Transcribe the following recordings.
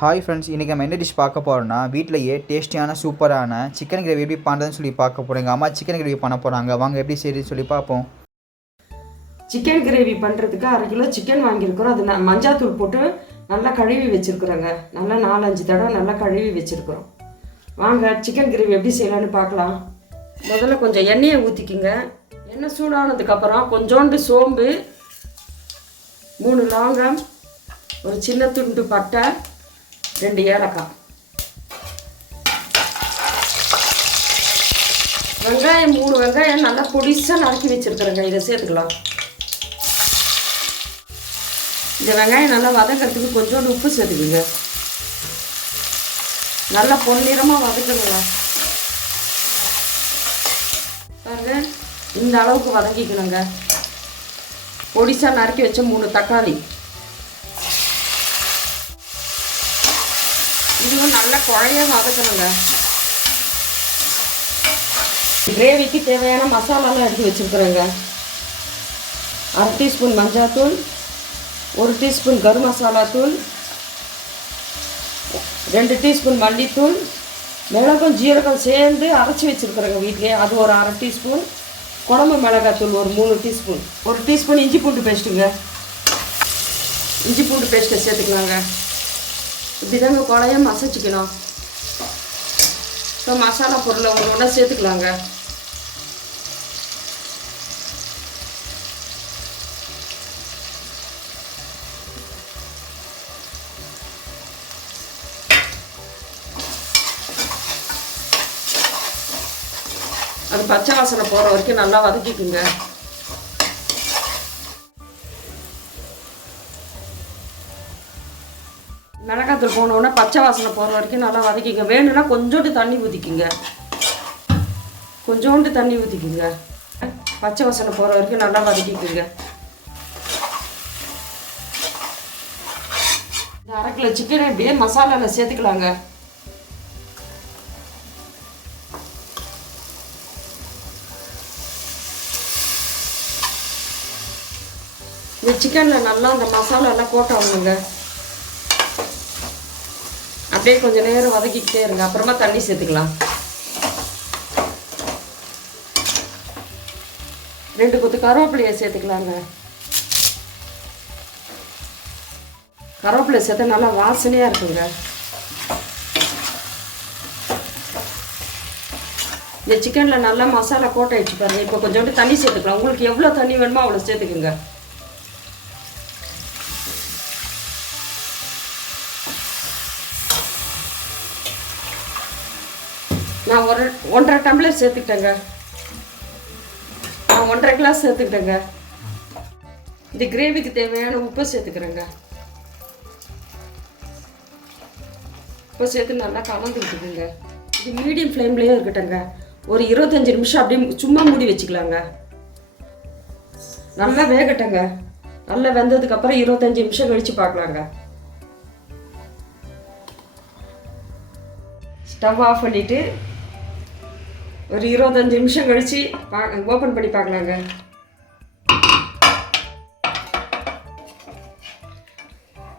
Hi friends இன்றைக்கி நம்ம என்ன டிஷ் பார்க்க போகிறோம்னா வீட்டிலேயே டேஸ்டியான சூப்பரான சிக்கன் கிரேவி எப்படி பண்ணுறதுன்னு சொல்லி பார்க்க போகிறோம் எங்கள் அம்மா சிக்கன் கிரேவி பண்ண போகிறாங்க வாங்க எப்படி செய்யுதுன்னு சொல்லி பார்ப்போம். சிக்கன் கிரேவி பண்ணுறதுக்கு அரை கிலோ சிக்கன் வாங்கியிருக்கிறோம். அது நான் மஞ்சாத்தூள் போட்டு நல்லா கழுவி வச்சுருக்குறோங்க. நல்லா நாலஞ்சு தடவை நல்லா கழுவி வச்சுருக்குறோம். வாங்க சிக்கன் கிரேவி எப்படி செய்யலாம்னு பார்க்கலாம். முதல்ல கொஞ்சம் எண்ணெயை ஊற்றிக்கிங்க எண்ணெய் சூடானதுக்கப்புறம் கொஞ்சோண்டு சோம்பு மூணு லவங்கம் ஒரு சின்ன துண்டு பட்டை ரெண்டு ஏலக்காய். வெங்காயம் மூணு வெங்காயம் நல்லா பொடிசாக நறுக்கி வச்சுருக்குறேங்க. இதை சேர்த்துக்கலாம். இந்த வெங்காயம் நல்லா வதக்கிறதுக்கு கொஞ்சோண்டு உப்பு சேர்த்துக்குங்க. நல்லா பொன்னிறமாக வதக்கணுங்க. பாருங்க இந்த அளவுக்கு வதக்கிக்கணுங்க பொடிசா நறுக்கி வச்ச மூணு தக்காளி. இதுவும் நல்லா குழைய வதக்கணுங்க. கிரேவிக்கு தேவையான மசாலாலாம் எடுத்து வச்சுருக்குறேங்க. அரை டீஸ்பூன் மஞ்சாத்தூள் ஒரு டீஸ்பூன் கரும் மசாலா தூள் ரெண்டு டீஸ்பூன் மல்லித்தூள் மிளகும் ஜீரகம் சேர்ந்து அரைச்சி வச்சுருக்குறேங்க வீட்லேயே. அது ஒரு அரை டீஸ்பூன். குழம்பு மிளகாத்தூள் ஒரு மூணு டீஸ்பூன். ஒரு டீஸ்பூன் இஞ்சி பூண்டு பேஸ்ட்டுங்க. இஞ்சி பூண்டு பேஸ்ட்டை சேர்த்துக்கலாங்க. இப்படிதாங்க குழைய மசச்சிக்கணும். இப்போ மசாலா பொருளை ஒன்று ஒன்றா சேர்த்துக்கலாங்க. அது பச்சை வாசனை போகிற வரைக்கும் நல்லா வதக்கிக்குங்க. மிளகாத்தூள் போன உடனே பச்சை வாசனை போகிற வரைக்கும் நல்லா வதக்கிங்க வேணும்னா கொஞ்சோண்டு தண்ணி ஊற்றிக்கிங்க கொஞ்சோண்டு தண்ணி ஊற்றிக்குங்க பச்சை வாசனை போகிற வரைக்கும் நல்லா வதக்கிக்குங்க. இந்த அரை கிலோ சிக்கனை இப்படியே மசாலாவில் சேர்த்துக்கலாங்க. இந்த சிக்கனில் நல்லா அந்த மசாலாலாம் போட்டாகணுங்க அப்படியே கொஞ்சம் நேரம் வதக்கிக்கிட்டே இருங்க. அப்புறமா தண்ணி சேர்த்துக்கலாம். ரெண்டு கொத்து கருவேப்பிலையை சேர்த்துக்கலாங்க. கருவேப்பிலை சேர்த்தா நல்லா வாசனையாக இருக்குங்க. இந்த சிக்கனில் நல்லா மசாலா கோட்டை வச்சு பாருங்கள் இப்போ கொஞ்சோண்டு தண்ணி சேர்த்துக்கலாம். உங்களுக்கு எவ்வளோ தண்ணி வேணுமோ அவ்வளோ சேர்த்துக்குங்க. நான் ஒரு ஒன்றரை டம்ளர் சேர்த்துக்கிட்டேங்க. நான் ஒன்றரை கிளாஸ் சேர்த்துக்கிட்டேங்க. இந்த கிரேவிக்கு தேவையான உப்பு சேர்த்துக்கிறேங்க. உப்பு சேர்த்து நல்லா கலந்து விட்டுக்குங்க. இது மீடியம் ஃப்ளேம்லேயே இருக்கட்டுங்க ஒரு இருபத்தஞ்சி நிமிஷம் அப்படியே சும்மா மூடி வச்சுக்கலாங்க. நல்லா வேகட்டுங்க நல்லா வெந்ததுக்கப்புறம் இருபத்தஞ்சி நிமிஷம் கழித்து பார்க்கலாங்க. ஸ்டவ் ஆஃப் பண்ணிவிட்டு ஒரு இருபத்தஞ்சி நிமிஷம் கழித்து பா ஓப்பன் பண்ணி பார்க்கலாங்க.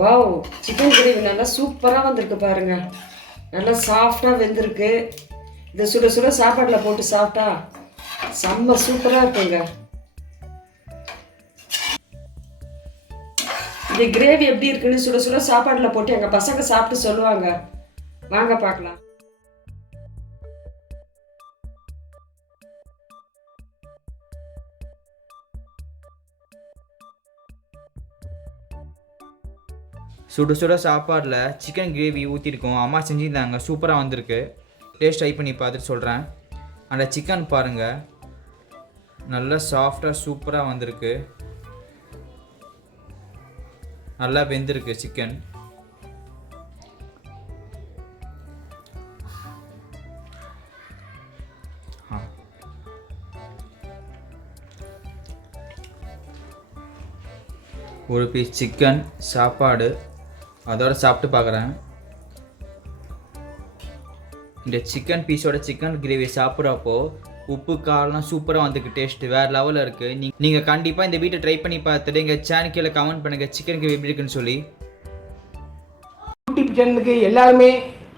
வாவ் சிக்கன் கிரேவி நல்லா சூப்பராக வந்திருக்கு பாருங்க. நல்லா சாஃப்டாக வெந்திருக்கு. இதை சுட சுட சாப்பாட்டில் போட்டு சாப்பிட்டா செம்ம சூப்பராக இருக்குங்க. இந்த கிரேவி எப்படி இருக்குன்னு சுட சுட சாப்பாட்டில் போட்டு எங்கள் பசங்க சாப்பிட்டு சொல்லுவாங்க. வாங்க பார்க்கலாம். சுட சுட சாப்பாடில் சிக்கன் கிரேவி ஊற்றிருக்கோம் அம்மா செஞ்சுருந்தாங்க. சூப்பராக வந்திருக்கு. டேஸ்ட் ட்ரை பண்ணி பார்த்துட்டு சொல்கிறேன் அந்த சிக்கன் பாருங்கள் நல்லா சாஃப்டாக சூப்பராக வந்திருக்கு. நல்லா வெந்திருக்கு சிக்கன் ஒரு பீஸ் சிக்கன் சாப்பாடு. அதோட சாப்பிட்டு பார்க்குறேன் இந்த சிக்கன் பீஸோட சிக்கன் கிரேவி சாப்பிட்றப்போ உப்பு காரம் சூப்பராக வந்துருக்கு டேஸ்ட்டு வேறு லெவலில் இருக்குது நீங்கள் நீங்கள் கண்டிப்பாக இந்த வீட்டை ட்ரை பண்ணி பார்த்துட்டு எங்கள் சேனல் கீழே கமெண்ட் பண்ணுங்கள் சிக்கன் கிரேவி எப்படி இருக்குன்னு சொல்லி. யூடியூப் சேனலுக்கு எல்லாருமே